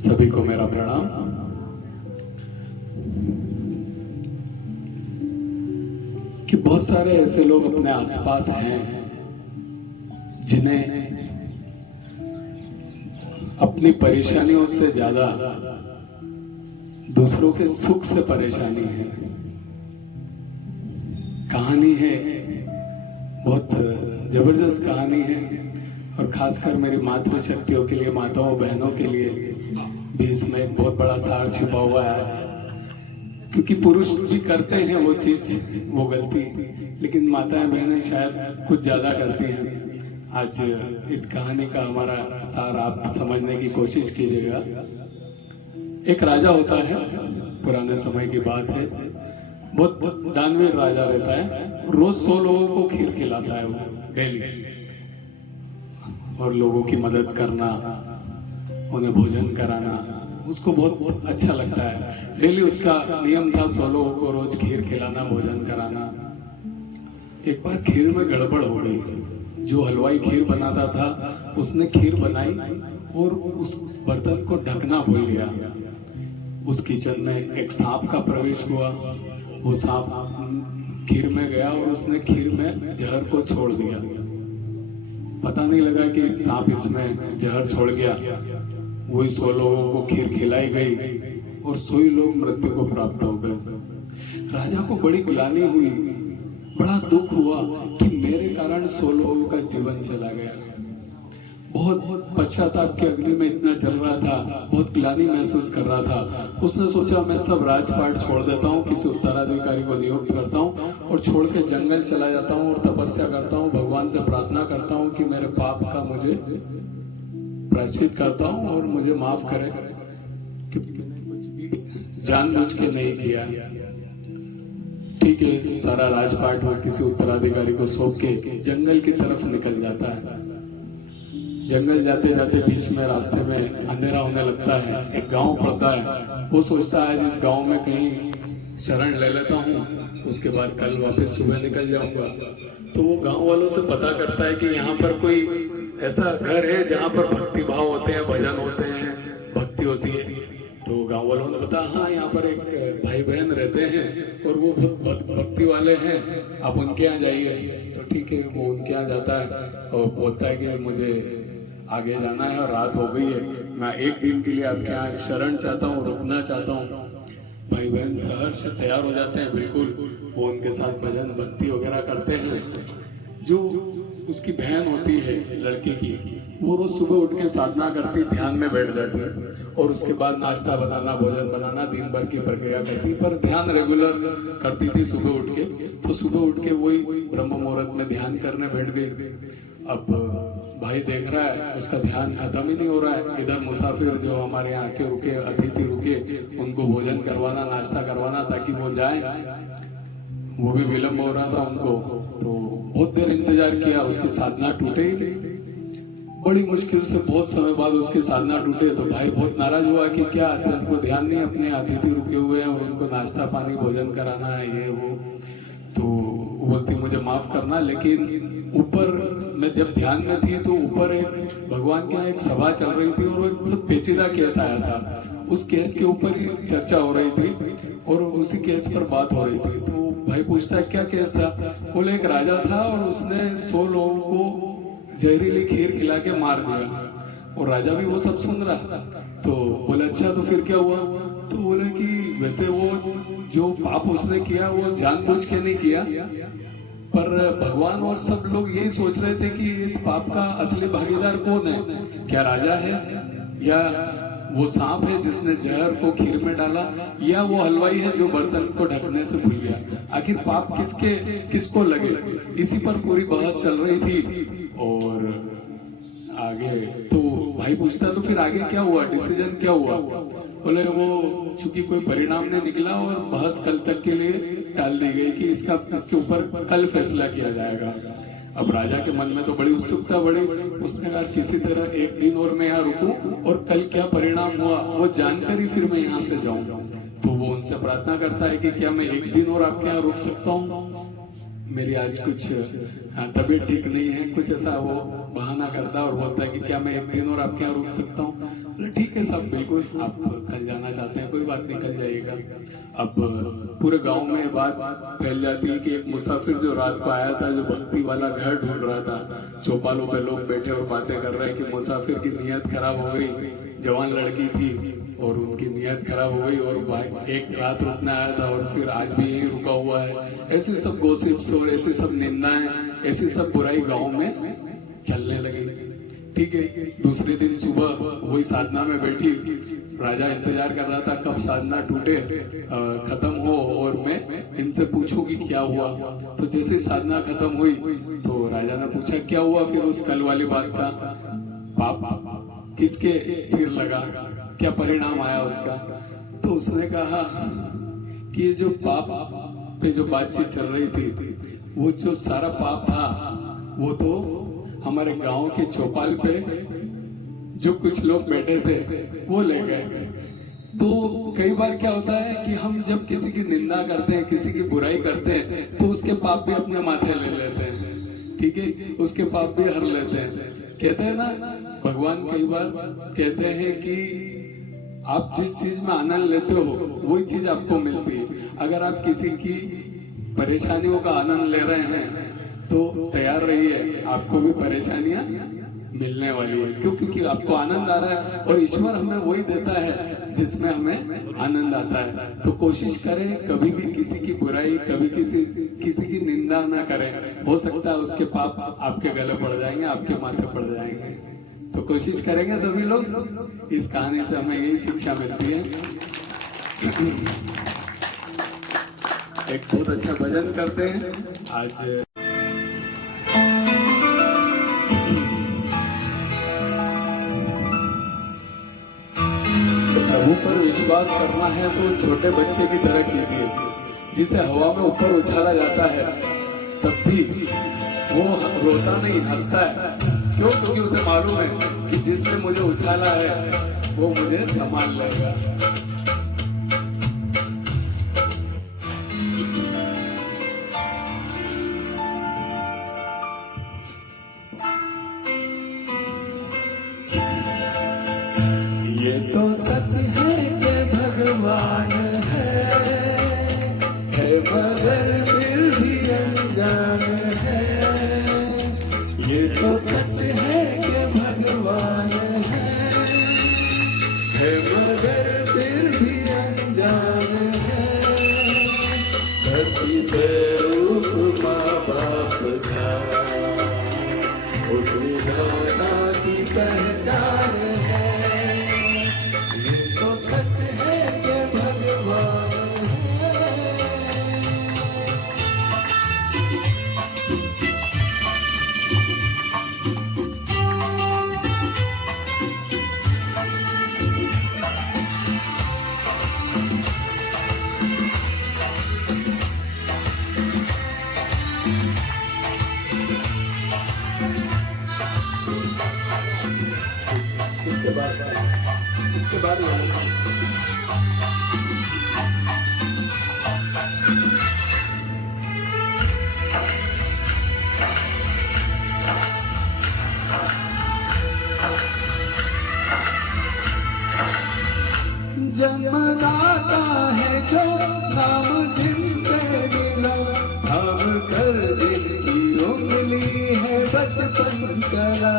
सभी को मेरा प्रणाम। कि बहुत सारे ऐसे लोग अपने आसपास हैं जिन्हें अपनी परेशानियों से ज्यादा दूसरों के सुख से परेशानी है। कहानी है, बहुत जबरदस्त कहानी है, और खासकर मेरी मातृशक्तियों के लिए, माताओं बहनों के लिए भी इसमें एक बहुत बड़ा सार छिपा हुआ है आज। क्योंकि पुरुष भी करते हैं वो चीज, वो गलती, लेकिन माताएं बहनें शायद कुछ ज्यादा करती हैं। आज इस कहानी का हमारा सार आप समझने की कोशिश कीजिएगा। एक राजा होता है, पुराने समय की बात है, बहुत दानवीर राजा रहता है। रोज 100 लोगों को खीर खिलाता है वो डेली, और लोगों की मदद करना, उन्हें भोजन कराना उसको बहुत अच्छा लगता है। डेली उसका नियम था 100 लोगों को रोज खीर खिलाना, भोजन कराना। एक बार खीर में गड़बड़ हो गई। जो हलवाई खीर बनाता था उसने खीर बनाई और उस बर्तन को ढकना भूल गया। उस किचन में एक सांप का प्रवेश हुआ। वो सांप खीर में गया और उसने खीर में जहर को छोड़ दिया। पता नहीं लगा कि सांप इसमें जहर छोड़ गया। वही 100 लोगों को खीर खिलाई गई और 100 लोग मृत्यु को प्राप्त हो गए। राजा को बड़ी ग्लानि हुई, बड़ा दुख हुआ कि मेरे कारण 100 लोगों का जीवन चला गया। बहुत पश्चाताप के अग्नि में इतना चल रहा था, बहुत ग्लानि महसूस कर रहा था। उसने सोचा मैं सब राजपाट छोड़ देता हूँ, किसी उत्तराधिकारी को नियुक्त करता हूँ और छोड़ के जंगल चला जाता हूँ और तपस्या करता हूँ, भगवान से प्रार्थना करता हूँ कि मेरे पाप का मुझे प्रायश्चित करता हूँ और मुझे माफ करे कि जानबूझ के नहीं किया। ठीक है, सारा राजपाट वो किसी उत्तराधिकारी को सौंप के जंगल की तरफ निकल जाता है। जंगल जाते जाते बीच में रास्ते में अंधेरा होने लगता है। एक गांव पड़ता है। वो सोचता है इस गांव में कहीं शरण ले लेता हूँ, उसके बाद कल वापस सुबह निकल जाऊंगा। तो वो गांव वालों से पता करता है कि यहाँ पर कोई ऐसा घर है जहाँ पर भक्ति भाव होते हैं, भजन होते हैं, भक्ति होती है। तो गांव वालों ने बताया हाँ, यहाँ पर एक भाई बहन रहते हैं और वो बहुत भक्ति वाले हैं, आप उनके यहाँ जाइए। तो ठीक है, वो उनके यहाँ जाता है और बोलता है कि मुझे आगे जाना है और रात हो गई है, मैं एक दिन के लिए आपके यहाँ शरण चाहता हूँ, रुकना चाहता हूँ। भाई बहन सहर्ष तैयार हो जाते हैं, बिल्कुल वो उनके साथ भजन भक्ति वगैरह करते हैं। जो उसकी बहन होती है लड़की की, वो रोज सुबह उठ के साधना करती, ध्यान में बैठ जाती है और उसके बाद नाश्ता बनाना, भोजन बनाना, दिन भर की प्रक्रिया करती, पर ध्यान रेगुलर करती थी सुबह उठ के। तो सुबह उठ के वही ब्रह्म मुहूर्त में ध्यान करने बैठ गई। अब भाई देख रहा है उसका ध्यान खत्म ही नहीं हो रहा है। इधर मुसाफिर जो हमारे यहाँ आके रुके, अतिथि रुके, उनको भोजन करवाना, नाश्ता करवाना ताकि वो जाए, वो भी विलम्ब हो रहा था उनको। तो बहुत देर इंतजार किया, उसकी साधना टूटे ही नहीं। बड़ी मुश्किल से बहुत समय बाद उसकी साधना टूटे। तो भाई बहुत नाराज हुआ कि क्या उनको ध्यान नहीं, अपने अतिथि रुके हुए हैं और उनको नाश्ता पानी भोजन कराना है, ये वो। तो बोलती मुझे माफ करना, लेकिन ऊपर मैं जब ध्यान में थी तो ऊपर एक भगवान के यहाँ एक सभा चल रही थी और एक बहुत पेचीदा केस आया था। उस केस के ऊपर ही चर्चा हो रही थी और उसी केस पर बात हो रही थी। तो भाई पूछता है क्या केस था? बोले एक राजा था और उसने 100 लोगों को जहरीली खीर खिला के मार दिया, और राजा भी वो सब सुन रहा। तो बोले अच्छा, तो फिर क्या हुआ? तो बोले कि वैसे वो जो पाप उसने किया वो जानबूझ के नहीं किया, पर भगवान और सब लोग यही सोच रहे थे कि इस पाप का असली भागीदार कौन है, क्या राजा है या वो सांप है जिसने जहर को खीर में डाला, या वो हलवाई है जो बर्तन को ढकने से भूल गया। आखिर पाप किसको लगे, इसी पर पूरी बहस चल रही थी। और आगे तो भाई पूछता तो फिर आगे क्या हुआ, डिसीजन क्या हुआ? बोले वो चूंकि कोई परिणाम नहीं निकला और बहस कल तक के लिए टाल दी गई कि इसके ऊपर कल फैसला किया जाएगा। अब राजा के मन में तो बड़ी उत्सुकता बढ़ी। उसने कहा किसी तरह एक दिन और मैं यहाँ रुकूं और कल क्या परिणाम हुआ वो जानकर ही फिर मैं यहाँ से जाऊं। तो वो उनसे प्रार्थना करता है कि क्या मैं एक दिन और आपके यहाँ रुक सकता हूँ? मेरी आज कुछ तबीयत ठीक नहीं है, कुछ ऐसा वो बहाना करता और बोलता है कि क्या मैं एक दिन और आपके यहाँ रुक सकता हूँ? बोले ठीक है सब, बिल्कुल आप कल जाना चाहते हैं कोई बात नहीं, कल जाइएगा। अब पूरे गांव में ये बात फैल जाती है कि एक मुसाफिर जो रात को आया था, जो भक्ति वाला घर ढूंढ रहा था, चौपालों पे लोग बैठे और बातें कर रहे हैं कि मुसाफिर की नीयत खराब हो गई, जवान लड़की थी और उनकी नीयत खराब हो गई और भाई एक रात रुकना आया था और फिर आज भी यहीं रुका हुआ है। ऐसे सब गॉसिप्स और ऐसे सब निंदाएं, ऐसी सब बुराई गांव में चलने लगी। ठीक है, दूसरे दिन सुबह वही साधना में बैठी, राजा इंतजार कर रहा था कब साधना टूटे, खत्म हो और मैं इनसे पूछूं कि क्या हुआ। तो जैसे साधना खत्म हुई तो राजा ने पूछा क्या हुआ फिर उस कल वाली बात का, पाप किसके सिर लगा, क्या परिणाम आया उसका। तो उसने कहा कि ये जो पाप पे जो बातचीत चल रही थी, वो जो सारा पाप था वो तो हमारे गांव के चौपाल पे जो कुछ लोग बैठे थे वो ले गए। तो कई बार क्या होता है कि हम जब किसी की निंदा करते हैं, किसी की बुराई करते हैं, तो उसके पाप भी अपने माथे ले लेते हैं। ठीक है, उसके पाप भी हर लेते हैं। कहते हैं ना, भगवान कई बार कहते हैं कि आप जिस चीज में आनंद लेते हो वही चीज आपको मिलती है। अगर आप किसी की परेशानियों का आनंद ले रहे हैं तो तैयार रहिए, आपको भी परेशानियां मिलने वाली है। क्यों? क्योंकि आपको आनंद आ रहा है और ईश्वर हमें वही देता है जिसमें हमें आनंद आता है। तो कोशिश करें कभी भी किसी की बुराई, कभी किसी की निंदा ना करें। हो सकता है उसके पाप आपके गले पड़ जाएंगे, आपके माथे पड़ जाएंगे। तो कोशिश करेंगे सभी लोग। इस कहानी से हमें यही शिक्षा मिलती है। एक बहुत अच्छा भजन करते हैं आज। प्रभु पर विश्वास करना है तो उस छोटे बच्चे की तरह कीजिए जिसे हवा में ऊपर उछाला जाता है, तब भी वो रोता नहीं, हंसता है। क्यों? क्योंकि उसे मालूम है कि जिसने मुझे उछाला है वो मुझे संभाल लेगा। ये तो सच है कि भगवान है मगर फिर भी अनजान है। ये तो सच है कि भगवान है मगर फिर भी अनजान है। धरती पे रूप माँ बाप का उसी दादा की पहचान है। सच है कि भगवान इसके बाद जन्मदाता है जो नाम जिनसे मिला, थाम कर जिनकी उंगली है बचपन चला।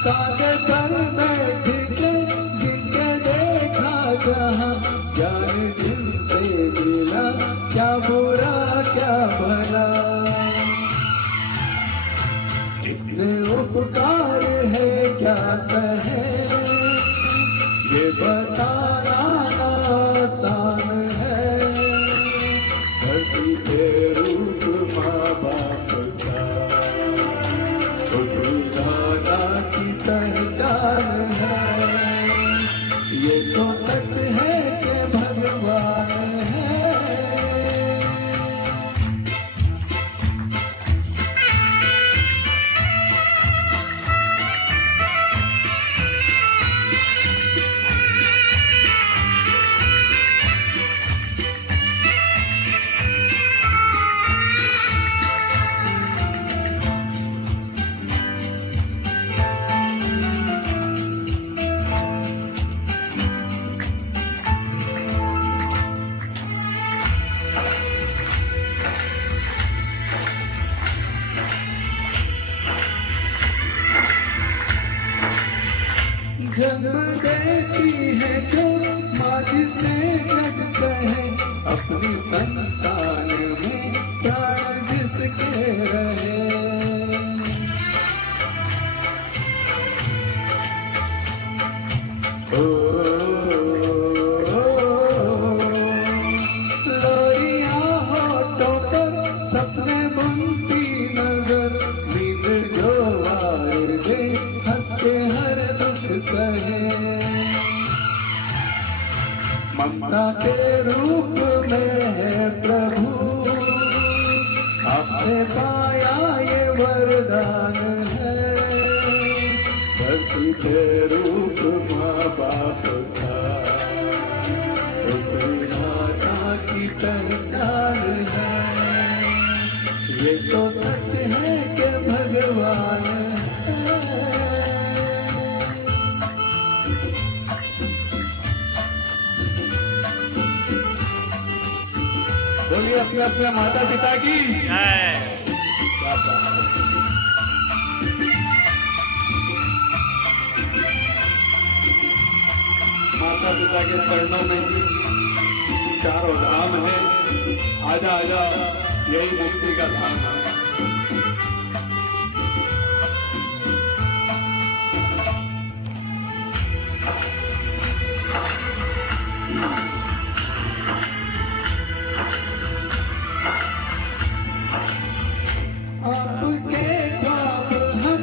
कांधे पर बैठ के जिनके देखा जहाँ, ज्ञान जिनसे मिला क्या बुरा क्या भला। इतने उपकार है क्या कहे, ये बताना आसान है। धरती पे रूप माँ बाप का उसी दादा की पहचान है। ये तो सच है कि भगवान है। जन्म देती है जो माँ जिसे जग कहे, अपनी संतान में प्राण जिसके रहे। लोरिया होठों पर सपने बुनती नजर, नींद जो वार दे हंस के हर दुख सहे। ममता के रूप में है प्रभु, आपसे पाया ये वरदान है। धरती के रूप माँ बाप का, उस माता की पहचान है। ये तो सच है कि भगवान है। बोलिए अपने अपने माता पिता की जय। माता पिता के चरणों में चारों धाम है, आजा आजा यही मुक्ति का धाम है। आपके ख्वाब हम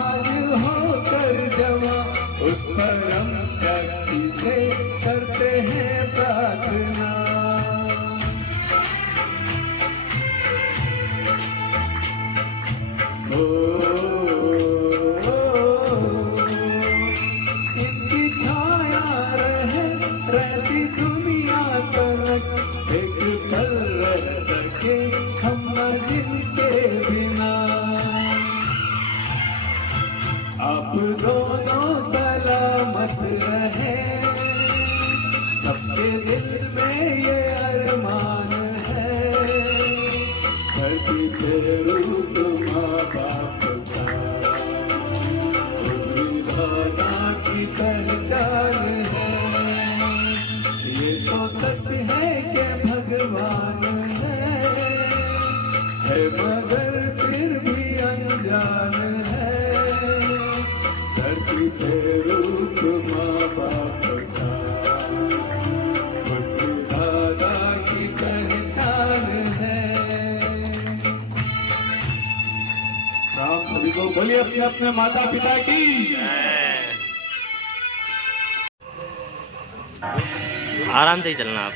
आज होकर जवां, उस परम शक्ति से करते हैं प्रार्थना। इनकी छाया रहे रहती दुनिया तक, एक पल रह सके हम जिनके बिना। आप दोनों सलामत रहे, सबके दिल में ये अरमान है। धरती पे रूप माँ बाप का, उस विधाता की पहचान है। ये तो सच है कि भगवान है मगर फिर भी अनजान है। धरती पे रूप माँ बाप का, उस दादा की पहचान है। राम सभी को बोलिए अपने अपने माता पिता की आराम से ही चलना आप।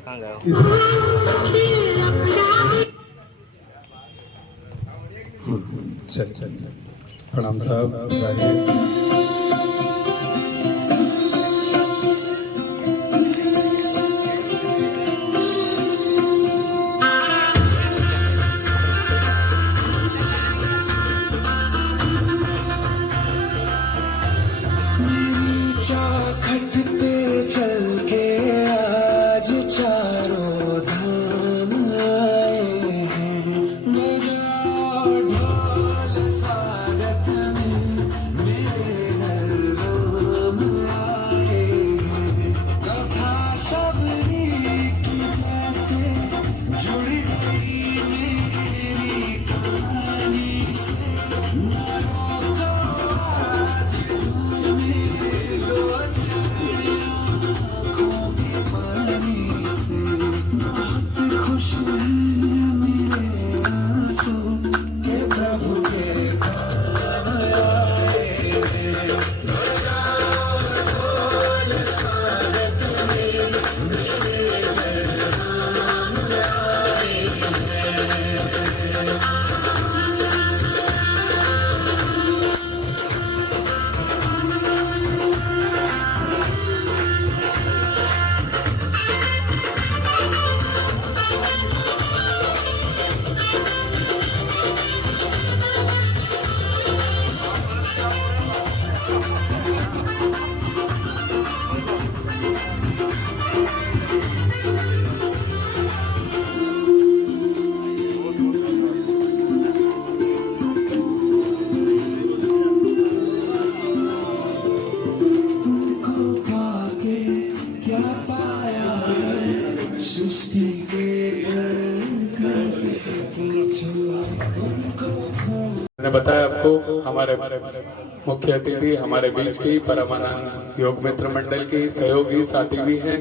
कहाँ गए हो? चल प्रणाम साहब। चौखट पे चल के आज चारों धाम आए हैं। बजाओ ढोल सारथ में मेरे मैंने बताया आपको हमारे मुख्य अतिथि हमारे बीच की परमानंद योग मित्र मंडल की सहयोगी साथी भी हैं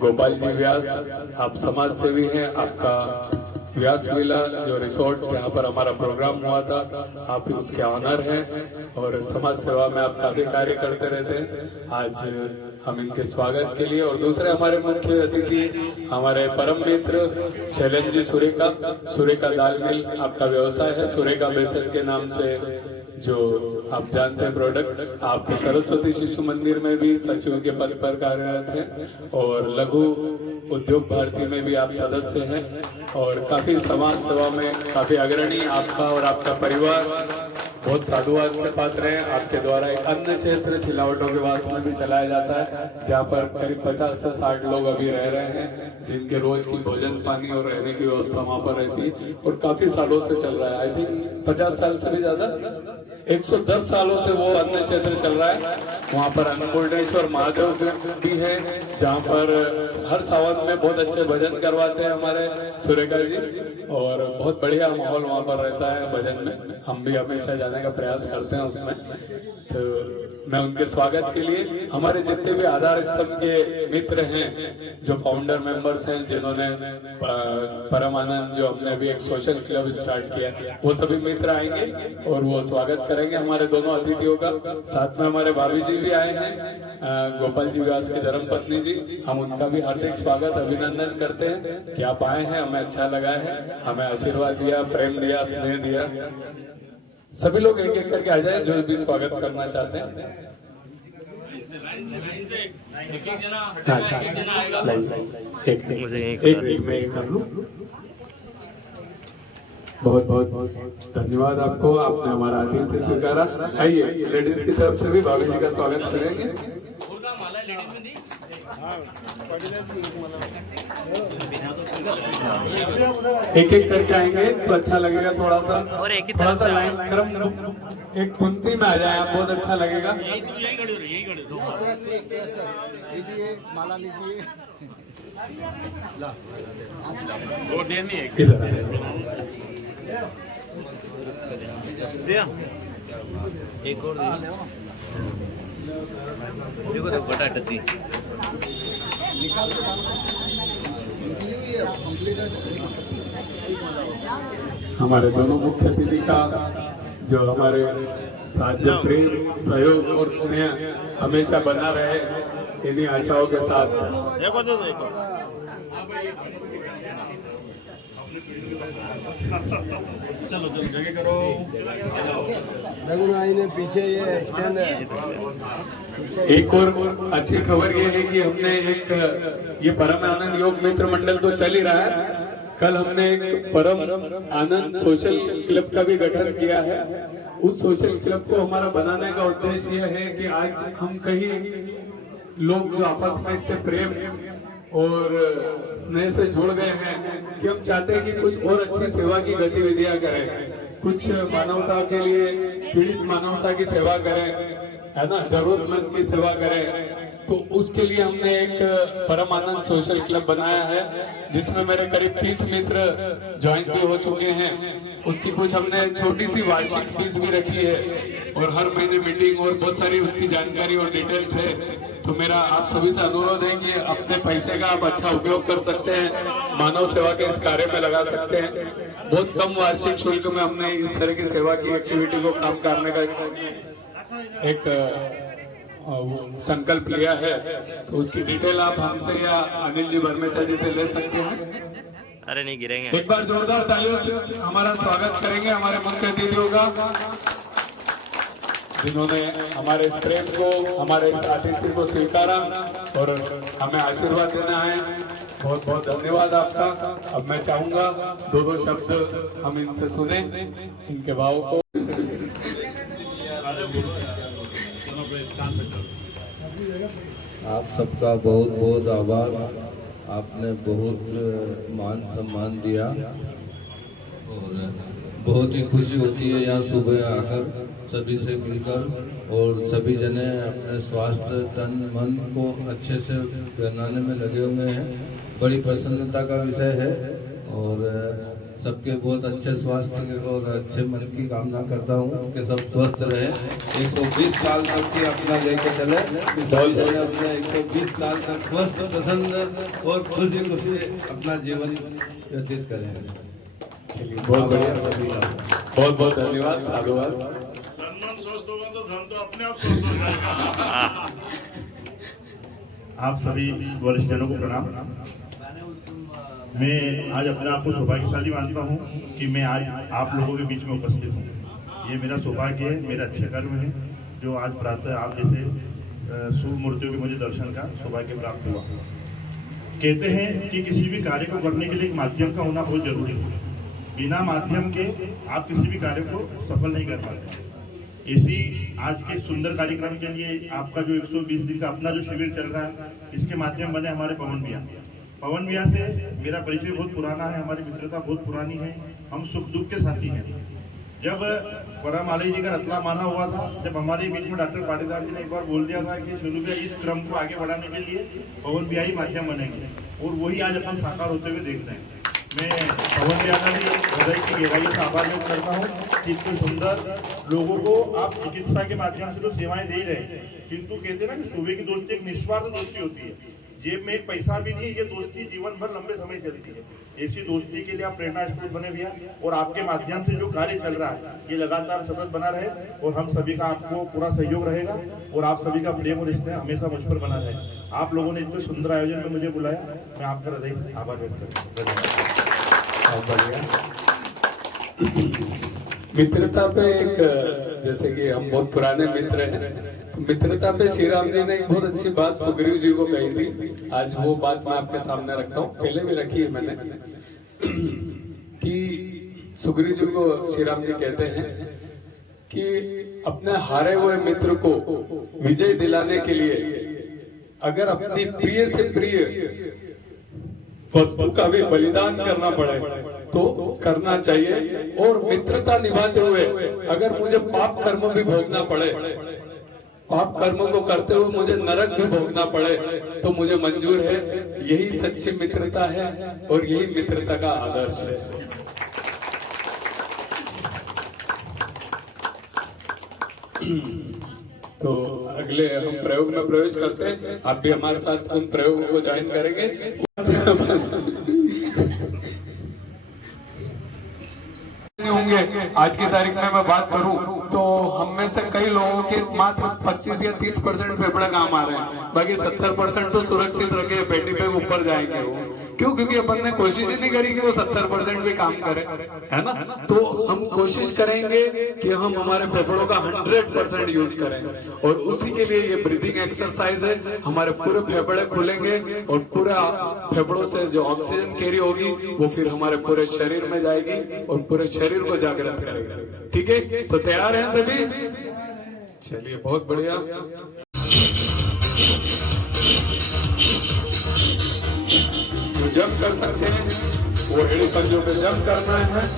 गोपाल जी व्यास। आप समाज सेवी हैं। आपका व्यास विला जो रिसोर्ट जहाँ पर हमारा प्रोग्राम हुआ था आप भी उसके ऑनर हैं और समाज सेवा में आप काफी कार्य करते रहते हैं। आज हम इनके स्वागत के लिए और दूसरे हमारे मुख्य अतिथि हमारे परम मित्र शैलेंद्र जी सुरेका दाल मिल आपका व्यवसाय है। सुरेका बेसन के नाम से जो आप जानते हैं प्रोडक्ट। आप सरस्वती शिशु मंदिर में भी सचिव के पद पर कार्यरत हैं और लघु उद्योग भारती में भी आप सदस्य हैं और काफी समाज सेवा में काफी अग्रणी आपका और आपका परिवार बहुत साधुवाद के पात्र हैं। आपके द्वारा एक अन्य क्षेत्र सिलावटों के वास में भी चलाया जाता है जहाँ पर करीब 50 से 60 लोग अभी रह रहे हैं जिनके रोज की भोजन पानी और रहने की व्यवस्था वहाँ पर रहती है और काफी सालों से चल रहा है। आई थिंक 50 साल से भी ज्यादा 110 सालों से वो अन्य क्षेत्र चल रहा है। वहाँ पर अन्नपूर्णेश्वर महादेव भी है जहाँ पर हर सावन में बहुत अच्छे भजन करवाते हैं हमारे सुरेखा जी और बहुत बढ़िया माहौल वहाँ पर रहता है भजन में। हम भी हमेशा जाने का प्रयास करते हैं उसमें। तो मैं उनके स्वागत के लिए हमारे जितने भी आधार स्तंभ के मित्र हैं जो फाउंडर मेंबर्स हैं जिन्होंने परमानंद जो हमने अभी एक सोशल क्लब स्टार्ट किया वो सभी मित्र आएंगे और वो स्वागत करेंगे हमारे दोनों अतिथियों का। साथ में हमारे भाभी जी भी आए हैं गोपाल जी व्यास की धर्मपत्नी जी। हम उनका भी हार्दिक स्वागत अभिनंदन करते हैं कि आप आए हैं। हमें अच्छा लगा है। हमें आशीर्वाद दिया प्रेम दिया स्नेह दिया। सभी लोग एक एक करके आ जाए जो भी स्वागत करना चाहते हैं। एक मैं कर लूं। बहुत बहुत धन्यवाद आपको। आपने हमारा आतिथ्य स्वीकारा। आइए लेडीज की तरफ से भी भाभी जी का स्वागत करेंगे। एक एक करके आएंगे तो अच्छा लगेगा। थोड़ा सा और एक ही थोड़ा तरफ सा से लाइन क्रम एक पंक्ति में आ जाए आप बहुत अच्छा लगेगा। लीजिए माला लीजिए। किधर एक और देखो तो बटा टती हमारे दोनों मुख्य अतिथि का जो हमारे साथ जो प्रेम सहयोग और स्नेह हमेशा बना रहे इन्हीं आशाओं के साथ चलो जगह करो। पीछे ये स्टैंड है। एक और अच्छी खबर ये है कि हमने एक ये परम आनंद योग मित्र मंडल तो चल ही रहा है। कल हमने एक परम आनंद सोशल क्लब का भी गठन किया है। उस सोशल क्लब को हमारा बनाने का उद्देश्य यह है कि आज हम कहीं लोग जो आपस में इतने प्रेम और स्नेह से जुड़ गए हैं कि हम चाहते हैं कि कुछ और अच्छी सेवा की गतिविधियां करें, कुछ मानवता के लिए पीड़ित मानवता की सेवा करें, है ना, जरूरतमंद की सेवा करें। तो उसके लिए हमने एक परम आनंद सोशल क्लब बनाया है जिसमें मेरे करीब 30 मित्र ज्वाइन भी हो चुके हैं। उसकी कुछ हमने छोटी सी वार्षिक फीस भी रखी है और हर महीने मीटिंग और बहुत सारी उसकी जानकारी और डिटेल्स है। तो मेरा आप सभी से अनुरोध है कि अपने पैसे का आप अच्छा उपयोग कर सकते हैं, मानव सेवा के इस कार्य में लगा सकते हैं। बहुत कम वार्षिक शुल्क में हमने इस तरह की सेवा की एक्टिविटी को काम करने का एक संकल्प लिया है। तो उसकी डिटेल आप हमसे या अनिल जी बर्मेचा जी से ले सकते हैं। अरे नहीं गिरेंगे। एक बार जोरदार तालियों से हमारा स्वागत करेंगे हमारे मुख्य अतिथियों का जिन्होंने हमारे इस प्रेम को हमारे इस आतिथ्य को स्वीकारा और हमें आशीर्वाद देना है। बहुत बहुत धन्यवाद आपका। अब मैं चाहूंगा दो शब्द हम इनसे सुने, इनके भाव को। आप सबका बहुत बहुत आभार। आपने बहुत मान सम्मान दिया और बहुत ही खुशी होती है यहाँ सुबह आकर सभी से मिलकर और सभी जने अपने स्वास्थ्य तन मन को अच्छे से बनाने में लगे हुए हैं। बड़ी प्रसन्नता का विषय है और सबके बहुत अच्छे स्वास्थ्य के और अच्छे मन की कामना करता हूँ कि सब स्वस्थ रहे। 120 साल तक की अपना लेके चले, अपने 120 साल तक स्वस्थ, प्रसन्न और खुशी खुशी अपना जीवन व्यतीत करें। चलिए बहुत बढ़िया, बहुत बहुत धन्यवाद, साधुवाद। तन मन स्वस्थ होगा तो धन तो अपने आप स्वस्थ हो जाएगा। आप सभी वरिष्ठजनों को प्रणाम। मैं आज अपने आप को सौभाग्यशाली मानता हूँ कि मैं आज आप लोगों के बीच में उपस्थित हूँ। ये मेरा सौभाग्य है, मेरा अच्छे कर्म है जो आज प्रातः आप जैसे शुभ मूर्तियों के मुझे दर्शन का सौभाग्य प्राप्त हुआ। कहते हैं कि किसी भी कार्य को करने के लिए एक माध्यम का होना बहुत जरूरी है। बिना माध्यम के आप किसी भी कार्य को सफल नहीं कर पाते। इसी आज के सुंदर कार्यक्रम के लिए आपका जो 120 दिन का अपना जो शिविर चल रहा है, इसके माध्यम बने हमारे पवन भैया से मेरा परिचय बहुत पुराना है, हमारी मित्रता बहुत पुरानी है। हम सुख दुख के साथी हैं। जब वरामाली जी का रतला माना हुआ था, जब हमारे बीच में डॉक्टर पाटीदार जी ने एक बार बोल दिया था कि सोनू भैया इस क्रम को आगे बढ़ाने के लिए पवन भैया ही माध्यम बनेंगे, और वही आज अपन साकार होते हुए देख रहे हैं। मैं पवन भैया का भी हृदय की गहराई से आभार व्यक्त करता हूँ कि इतने सुंदर लोगों को आप चिकित्सा के माध्यम से तो सेवाएं दे रहे हैं, किंतु कहते हैं ना कि सुबह की दोस्ती एक निस्वार्थ दोस्ती होती है। जेब में एक पैसा भी नहीं, ये दोस्ती जीवन भर लंबे समय चलती है। ऐसी दोस्ती के लिए आप प्रेरणा स्रोत बने भैया, और आपके माध्यम से जो कार्य चल रहा है ये लगातार सतत बना रहे, और हम सभी का आपको पूरा सहयोग रहेगा, और आप सभी का प्रेम और स्नेह हमेशा मुझ पर बना रहे। आप लोगों ने इतने सुंदर आयोजन में मुझे बुलाया, मैं आपका हृदय से आभार व्यक्त करता हूँ। मित्रता पे एक, जैसे कि हम बहुत पुराने मित्र हैं, तो मित्रता पे श्री राम जी ने एक बहुत अच्छी बात सुग्रीव जी को कही थी। आज वो बात मैं आपके सामने रखता हूँ, पहले भी रखी है मैंने, कि सुग्रीव जी को श्री राम जी कहते हैं कि अपने हारे हुए मित्र को विजय दिलाने के लिए अगर अपनी प्रिय से प्रिय वस्तु का भी बलिदान करना पड़े तो करना चाहिए, और मित्रता निभाते हुए अगर मुझे पाप कर्म भी भोगना पड़े, पाप कर्मों को करते हुए मुझे नरक भी भोगना पड़े तो मुझे मंजूर है। यही सच्ची मित्रता है और यही मित्रता का आदर्श है। तो अगले हम प्रयोग में प्रवेश करते हैं। आप भी हमारे साथ उन प्रयोगों को ज्वाइन करेंगे। होंगे आज की तारीख में मैं बात करूं तो हम में से कई लोगों के मात्र 25 या 30% फेफड़े काम आ रहे हैं, बाकी 70% तो सुरक्षित रखे पेटी पे ऊपर जाएंगे। वो क्यों? क्योंकि अपन ने कोशिश ही नहीं करी कि वो 70% भी काम करे, है ना। तो हम कोशिश करेंगे कि हम हमारे फेफड़ों का 100% यूज करें, और उसी के लिए ये ब्रीदिंग एक्सरसाइज है। हमारे पूरे फेफड़े खुलेंगे और पूरा फेफड़ों से जो ऑक्सीजन कैरी होगी वो फिर हमारे पूरे शरीर में जाएगी और पूरे शरीर को जागृत करेगा। ठीक है, तो तैयार हैं सभी? चलिए, बहुत बढ़िया। जो जंप कर सकते हैं वो एड़ी पंजों पे जंप करना है।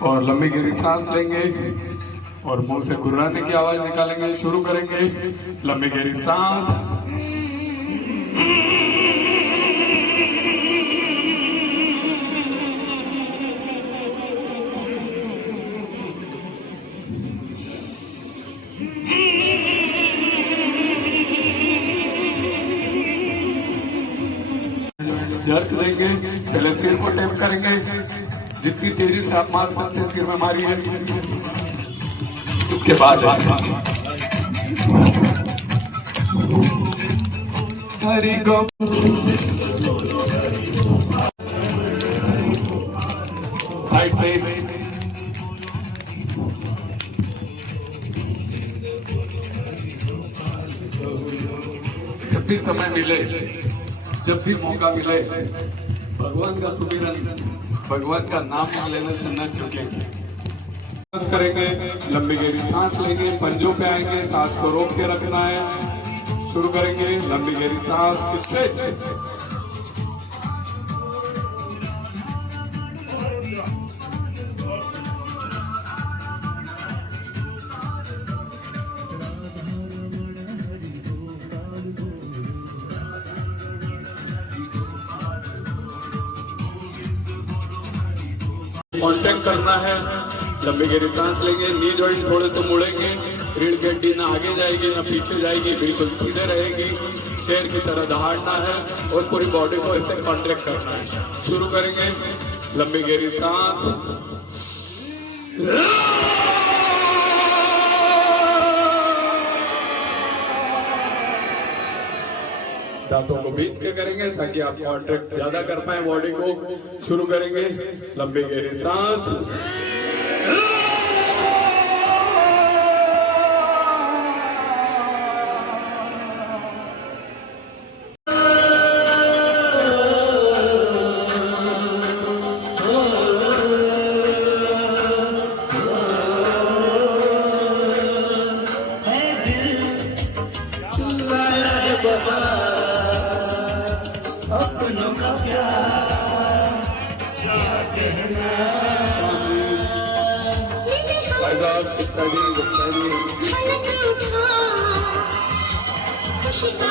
और लंबी गहरी सांस लेंगे और मुंह से गुर्राने की आवाज निकालेंगे। शुरू करेंगे। लंबी गहरी सांस, जर्क देंगे। पहले सिर को टैप करेंगे, जितनी तेजी से आप मार सकते हैं सिर में मारिए। इसके बाद हरि गो साइड से जब भी समय मिले, जब भी मौका मिले, भगवान का सुमिरन, भगवान का नाम लेने से न चुकेंगे। सांस करेंगे, लंबी गहरी सांस लेंगे, पंजों पे आएंगे, सांस को रोक के रखना है। शुरू करेंगे, लंबी गहरी सांस, स्ट्रेच। कांटेक्ट करना है, लंबी गहरी सांस लेंगे, नी जॉइंट थोड़े से मुड़ेंगे, रीढ़ की हड्डी ना आगे जाएगी ना पीछे जाएगी, बिल्कुल सीधे रहेगी, शेर की तरह दहाड़ना है और पूरी बॉडी को ऐसे कॉन्ट्रैक्ट करना है। शुरू करेंगे, लंबी गहरी सांस, दांतों को बीच के करेंगे ताकि आप कॉन्ट्रैक्ट ज्यादा कर पाए बॉडी को। शुरू करेंगे, लंबी गहरी सांस, अपनों का प्यार क्या कहना। भाई साहब इत्यादि खुशी का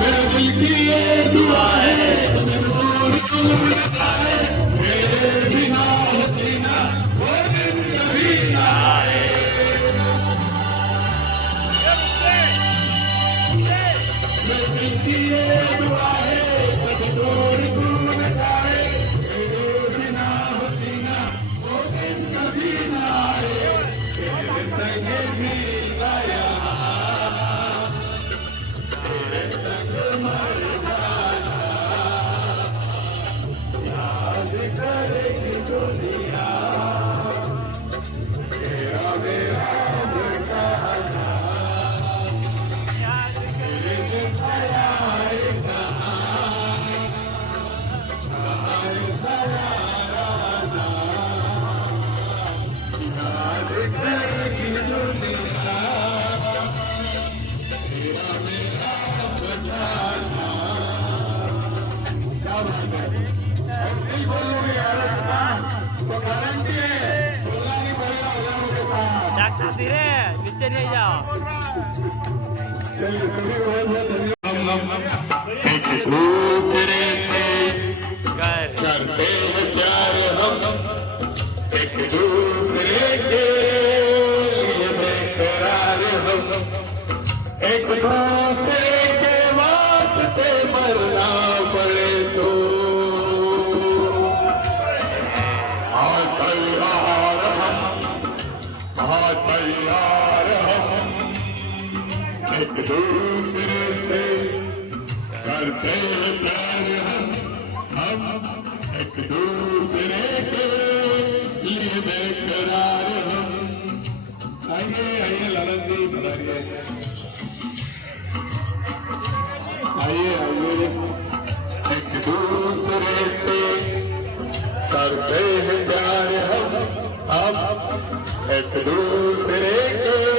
मेरे दिल की ये दुआ है तुम्हें नूर है मेरे बिना हसीना वो दिन कभी ना आए मेरे दिल की ये दुआ है कभी नूर न जाए मेरे बिना हसीना वो दिन कभी ना आए तेरे संग जीना करेगी दुनिया तेरा मेरा बरसाना तेरे जैसा यार कहाँ राजा याद करेगी दुनिया तेरा मेरा बरसाना क्या बात है नहीं बोलोगे यार तो गारंटी है बोलना नहीं पड़ेगा हजारों के साथ साक्षी धीरे नीचे नहीं जाओ चलिए सभी को बहुत धन्यवाद एक दूसरे से कर करते हैं प्यार हम एक दूसरे के लिए बेकरार हम एक दूसरे के वास्ते मरना पड़े तो तैयार हम एक दूसरे से करते हैं प्यार हम एक दूसरे के लिए बेकरार हम आइए आइए ललन जी पधारिए आइए आइए एक दूसरे से करते हैं प्यार हम एक दूसरे के